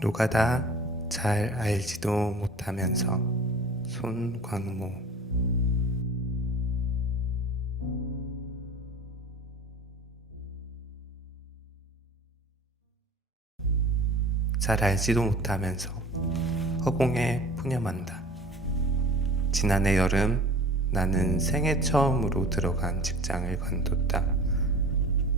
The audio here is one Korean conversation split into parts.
노가다 잘 알지도 못하면서 손광모. 잘 알지도 못하면서 허공에 푸념한다. 지난해 여름 나는 생애 처음으로 들어간 직장을 관뒀다.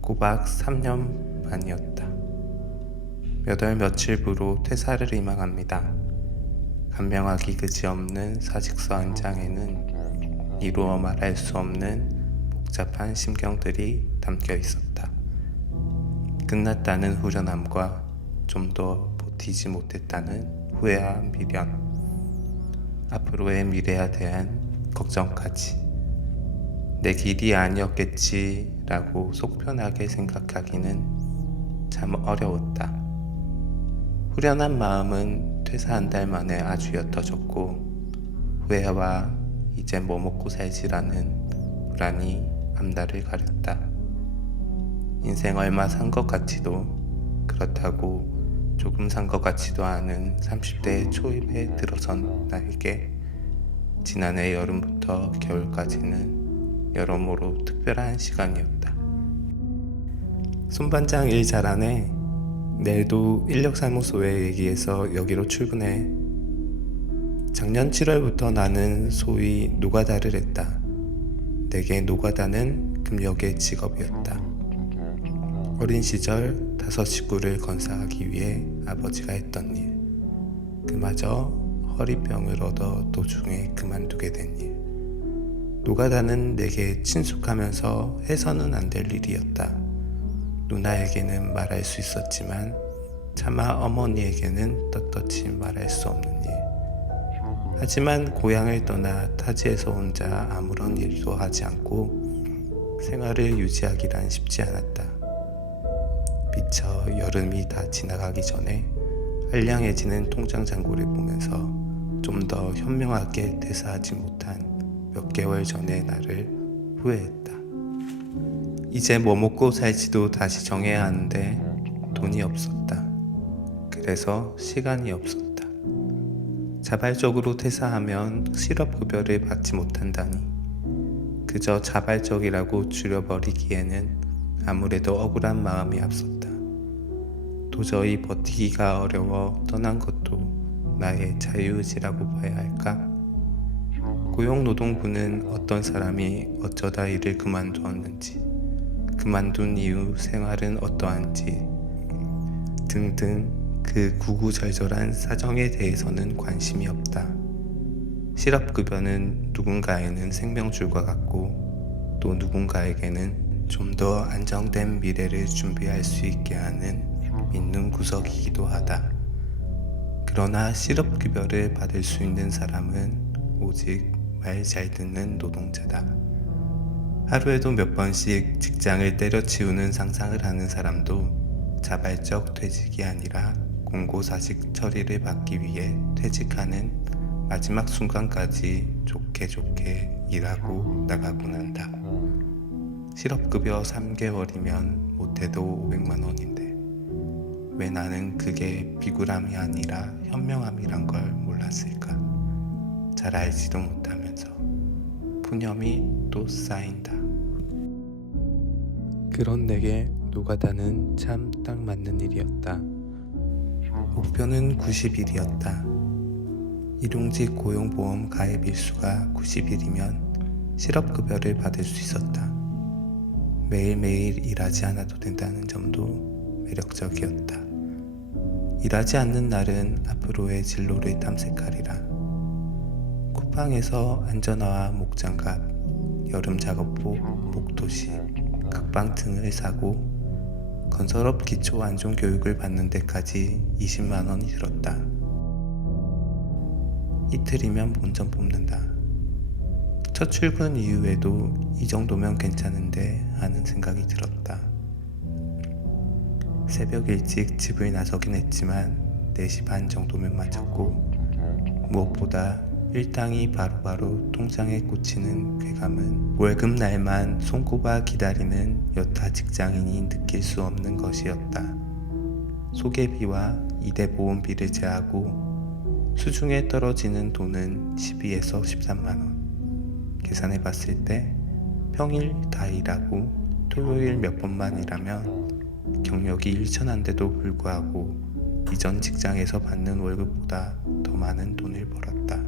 꼬박 3년 반이었다. 몇 월 며칠부로 퇴사를 희망합니다. 간명하기 그지없는 사직서 한 장에는 이루어 말할 수 없는 복잡한 심경들이 담겨 있었다. 끝났다는 후련함과 좀 더 버티지 못했다는 후회와 미련, 앞으로의 미래에 대한 걱정까지. 내 길이 아니었겠지라고 속편하게 생각하기는 참 어려웠다. 후련한 마음은 퇴사 한 달 만에 아주 옅어졌고, 후회와 이제 뭐 먹고 살지라는 불안이 앞날을 가렸다. 인생 얼마 산 것 같지도, 그렇다고 조금 산 것 같지도 않은 30대 초입에 들어선 나에게 지난해 여름부터 겨울까지는 여러모로 특별한 시간이었다. 손반장 일 잘하네. 내일도 인력사무소에 얘기해서 여기로 출근해. 작년 7월부터 나는 소위 노가다를 했다. 내게 노가다는 금역의 직업이었다. 어린 시절 5 식구를 건사하기 위해 아버지가 했던 일, 그마저 허리병을 얻어 도중에 그만두게 된 일. 노가다는 내게 친숙하면서 해서는 안 될 일이었다. 누나에게는 말할 수 있었지만 차마 어머니에게는 떳떳이 말할 수 없는 일. 하지만 고향을 떠나 타지에서 혼자 아무런 일도 하지 않고 생활을 유지하기란 쉽지 않았다. 미처 여름이 다 지나가기 전에 알량해지는 통장 잔고를 보면서 좀 더 현명하게 대사하지 못한 몇 개월 전의 나를 후회했다. 이제 뭐 먹고 살지도 다시 정해야 하는데 돈이 없었다. 그래서 시간이 없었다. 자발적으로 퇴사하면 실업급여를 받지 못한다니. 그저 자발적이라고 줄여버리기에는 아무래도 억울한 마음이 앞섰다. 도저히 버티기가 어려워 떠난 것도 나의 자유의지라고 봐야 할까? 고용노동부는 어떤 사람이 어쩌다 일을 그만두었는지, 그만둔 이후 생활은 어떠한지 등등 그 구구절절한 사정에 대해서는 관심이 없다. 실업급여는 누군가에는 생명줄과 같고 또 누군가에게는 좀 더 안정된 미래를 준비할 수 있게 하는 믿는 구석이기도 하다. 그러나 실업급여를 받을 수 있는 사람은 오직 말 잘 듣는 노동자다. 하루에도 몇 번씩 직장을 때려치우는 상상을 하는 사람도 자발적 퇴직이 아니라 공고사직 처리를 받기 위해 퇴직하는 마지막 순간까지 좋게 일하고 나가곤 한다. 실업급여 3개월이면 못해도 500만 원인데 왜 나는 그게 비굴함이 아니라 현명함이란 걸 몰랐을까? 잘 알지도 못하면서 푸념이 또 쌓인다. 그런 내게 노가다는 참 딱 맞는 일이었다. 목표는 90일이었다. 일용직 고용보험 가입 일수가 90일이면 실업급여를 받을 수 있었다. 매일매일 일하지 않아도 된다는 점도 매력적이었다. 일하지 않는 날은 앞으로의 진로를 탐색하리라. 쿠팡에서 안전화와 목장갑, 여름 작업복, 목도시, 각방 등을 사고 건설업 기초 안전 교육을 받는 데까지 20만 원이 들었다. 이틀이면 본전 뽑는다. 첫 출근 이후에도 이 정도면 괜찮은데 하는 생각이 들었다. 새벽 일찍 집을 나서긴 했지만 4시 반 정도면 마쳤고, 무엇보다 일당이 바로바로 통장에 꽂히는 쾌감은 월급 날만 손꼽아 기다리는 여타 직장인이 느낄 수 없는 것이었다. 소개비와 이대 보험비를 제하고 수중에 떨어지는 돈은 12에서 13만 원. 계산해 봤을 때 평일 다 일하고 토요일 몇 번만 일하면 경력이 1천한데도 불구하고 이전 직장에서 받는 월급보다 더 많은 돈을 벌었다.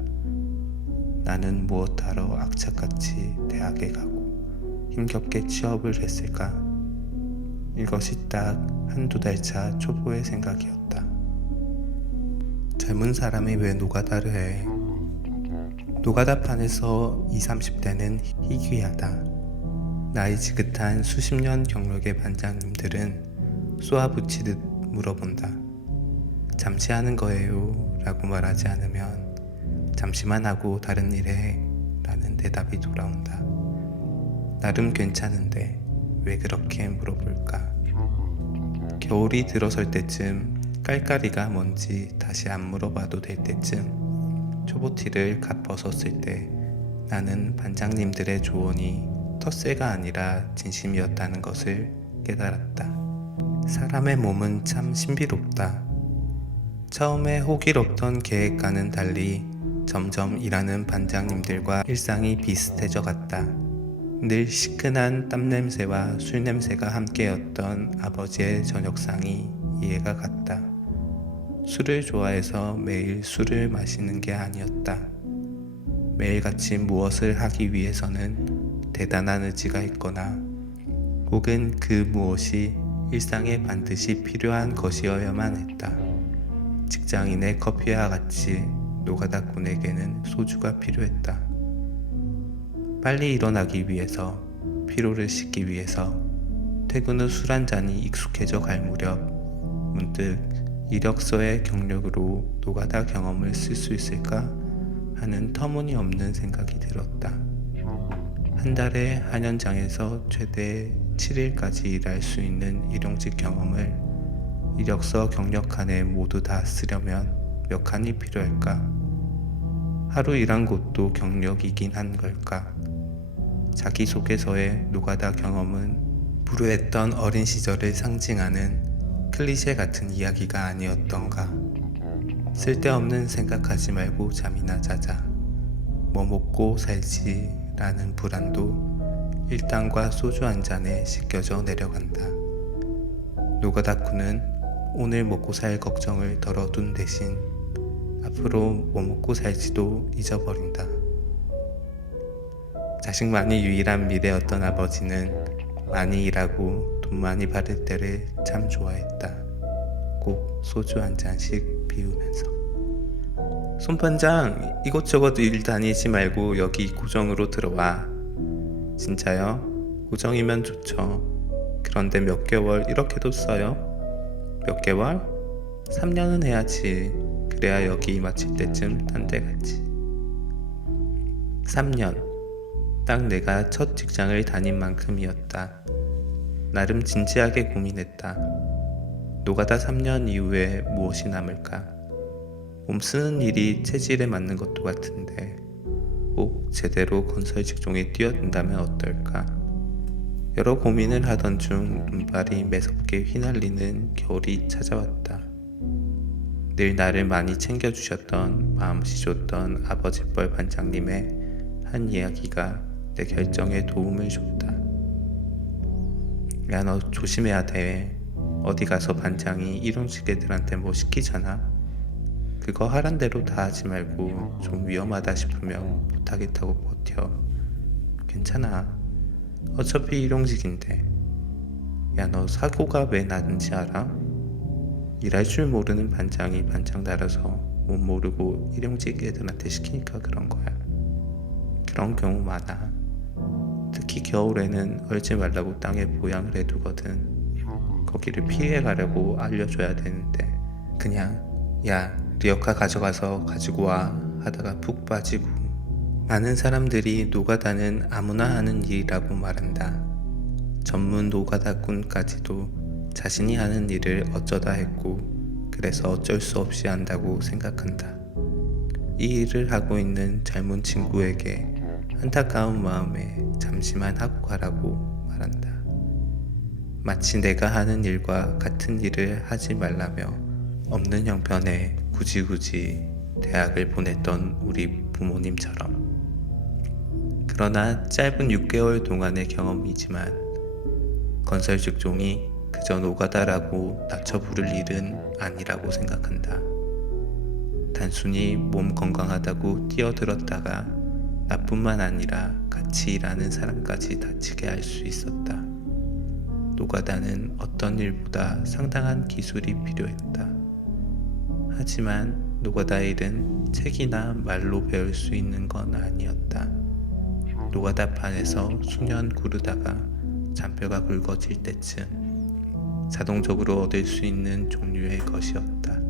나는 무엇하러 악착같이 대학에 가고 힘겹게 취업을 했을까? 이것이 딱 한두 달 차 초보의 생각이었다. 젊은 사람이 왜 노가다를 해? 노가다판에서 20, 30대는 희귀하다. 나이 지긋한 수십 년 경력의 반장님들은 쏘아붙이듯 물어본다. 잠시 하는 거예요 라고 말하지 않으면 잠시만 하고 다른 일 해 라는 대답이 돌아온다. 나름 괜찮은데 왜 그렇게 물어볼까? 겨울이 들어설 때쯤 깔깔이가 뭔지 다시 안 물어봐도 될 때쯤 초보티를 갓 벗었을 때 나는 반장님들의 조언이 텃세가 아니라 진심이었다는 것을 깨달았다. 사람의 몸은 참 신비롭다. 처음에 호기롭던 계획과는 달리 점점 일하는 반장님들과 일상이 비슷해져 갔다. 늘 시큰한 땀냄새와 술냄새가 함께였던 아버지의 저녁상이 이해가 갔다. 술을 좋아해서 매일 술을 마시는 게 아니었다. 매일같이 무엇을 하기 위해서는 대단한 의지가 있거나 혹은 그 무엇이 일상에 반드시 필요한 것이어야만 했다. 직장인의 커피와 같이 노가다꾼에게는 소주가 필요했다. 빨리 일어나기 위해서, 피로를 씻기 위해서 퇴근 후 술 한 잔이 익숙해져 갈 무렵 문득 이력서의 경력으로 노가다 경험을 쓸 수 있을까 하는 터무니없는 생각이 들었다. 한 달에 한 현장에서 최대 7일까지 일할 수 있는 일용직 경험을 이력서 경력 칸에 모두 다 쓰려면 몇 칸이 필요할까? 하루 일한 곳도 경력이긴 한 걸까? 자기소개서의 노가다 경험은 불우했던 어린 시절을 상징하는 클리셰 같은 이야기가 아니었던가? 쓸데없는 생각하지 말고 잠이나 자자. 뭐 먹고 살지 라는 불안도 일당과 소주 한 잔에 씻겨져 내려간다. 노가다꾼은 오늘 먹고 살 걱정을 덜어둔 대신 앞으로 뭐 먹고 살지도 잊어버린다. 자식만이 유일한 미래였던 아버지는 많이 일하고 돈 많이 받을 때를 참 좋아했다. 꼭 소주 한 잔씩 비우면서. 손반장, 이것저것 일 다니지 말고 여기 고정으로 들어와. 진짜요? 고정이면 좋죠. 그런데 몇 개월 이렇게도 써요? 몇 개월? 3년은 해야지. 그래야 여기 마칠 때쯤 딴 데 갔지. 3년. 딱 내가 첫 직장을 다닌 만큼이었다. 나름 진지하게 고민했다. 노가다 3년 이후에 무엇이 남을까? 몸 쓰는 일이 체질에 맞는 것도 같은데 꼭 제대로 건설 직종에 뛰어든다면 어떨까? 여러 고민을 하던 중 눈발이 매섭게 휘날리는 겨울이 찾아왔다. 늘 나를 많이 챙겨주셨던 마음씨 좋던 아버지뻘 반장님의 한 이야기가 내 결정에 도움을 줬다. 야, 너 조심해야 돼. 어디 가서 반장이 일용직 애들한테 뭐 시키잖아. 그거 하란 대로 다 하지 말고 좀 위험하다 싶으면 못하겠다고 버텨. 괜찮아. 어차피 일용직인데. 야, 너 사고가 왜 나는지 알아? 일할 줄 모르는 반장이 반장 달아서 못 모르고 일용직 애들한테 시키니까 그런 거야. 그런 경우 많아. 특히 겨울에는 얼지 말라고 땅에 보양을 해두거든. 거기를 피해 가려고 알려줘야 되는데 그냥 야, 리어카 가져가서 가지고 와 하다가 푹 빠지고. 많은 사람들이 노가다는 아무나 하는 일이라고 말한다. 전문 노가다꾼까지도 자신이 하는 일을 어쩌다 했고 그래서 어쩔 수 없이 한다고 생각한다. 이 일을 하고 있는 젊은 친구에게 안타까운 마음에 잠시만 하고 가라고 말한다. 마치 내가 하는 일과 같은 일을 하지 말라며 없는 형편에 굳이 대학을 보냈던 우리 부모님처럼. 그러나 짧은 6개월 동안의 경험이지만 건설 직종이 그저 노가다라고 낮춰 부를 일은 아니라고 생각한다. 단순히 몸 건강하다고 뛰어들었다가 나뿐만 아니라 같이 일하는 사람까지 다치게 할 수 있었다. 노가다는 어떤 일보다 상당한 기술이 필요했다. 하지만 노가다 일은 책이나 말로 배울 수 있는 건 아니었다. 노가다판에서 수년 구르다가 잔뼈가 굵어질 때쯤 자동적으로 얻을 수 있는 종류의 것이었다.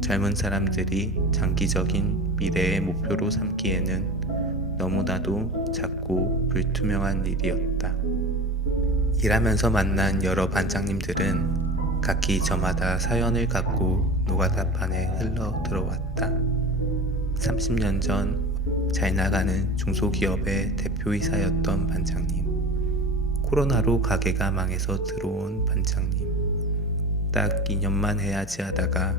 젊은 사람들이 장기적인 미래의 목표로 삼기에는 너무나도 작고 불투명한 일이었다. 일하면서 만난 여러 반장님들은 각기 저마다 사연을 갖고 노가다판에 흘러 들어왔다. 30년 전 잘 나가는 중소기업의 대표이사였던 반장님, 코로나로 가게가 망해서 들어온 반장님, 딱 2년만 해야지 하다가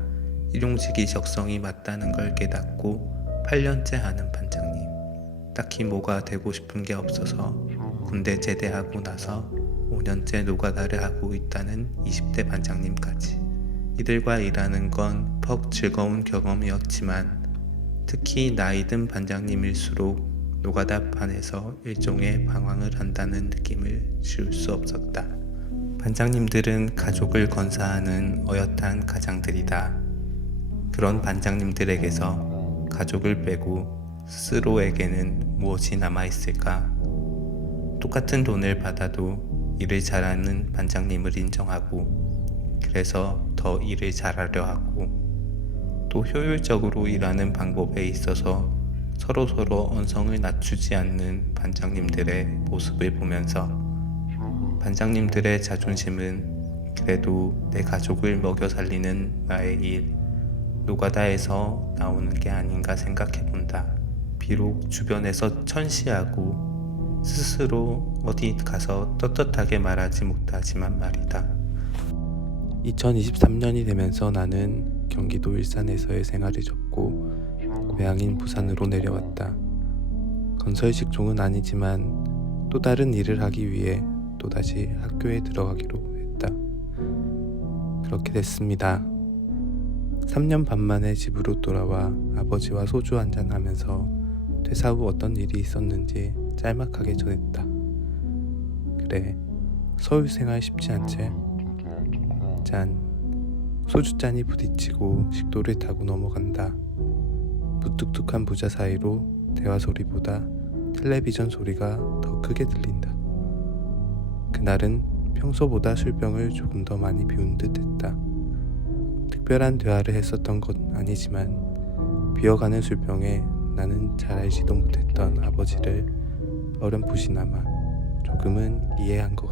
일용직이 적성이 맞다는 걸 깨닫고 8년째 하는 반장님, 딱히 뭐가 되고 싶은 게 없어서 군대 제대하고 나서 5년째 노가다를 하고 있다는 20대 반장님까지. 이들과 일하는 건 퍽 즐거운 경험이었지만 특히 나이 든 반장님일수록 노가다판에서 일종의 방황을 한다는 느낌을 지울 수 없었다. 반장님들은 가족을 건사하는 어엿한 가장들이다. 그런 반장님들에게서 가족을 빼고 스스로에게는 무엇이 남아있을까? 똑같은 돈을 받아도 일을 잘하는 반장님을 인정하고 그래서 더 일을 잘하려 하고 또 효율적으로 일하는 방법에 있어서 서로 언성을 낮추지 않는 반장님들의 모습을 보면서 반장님들의 자존심은 그래도 내 가족을 먹여 살리는 나의 일, 노가다에서 나오는 게 아닌가 생각해 본다. 비록 주변에서 천시하고 스스로 어디 가서 떳떳하게 말하지 못하지만 말이다. 2023년이 되면서 나는 경기도 일산에서의 생활을 접고 고향인 부산으로 내려왔다. 건설 직종은 아니지만 또 다른 일을 하기 위해 또다시 학교에 들어가기로 했다. 그렇게 됐습니다. 3년 반 만에 집으로 돌아와 아버지와 소주 한잔 하면서 퇴사 후 어떤 일이 있었는지 짤막하게 전했다. 그래, 서울 생활 쉽지 않지? 짠. 소주잔이 부딪히고 식도를 타고 넘어간다. 무뚝뚝한 부자 사이로 대화 소리보다 텔레비전 소리가 더 크게 들린다. 그날은 평소보다 술병을 조금 더 많이 비운 듯 했다. 특별한 대화를 했었던 건 아니지만 비어가는 술병에 나는 잘 알지도 못했던 아버지를 어렴풋이나마 조금은 이해한 것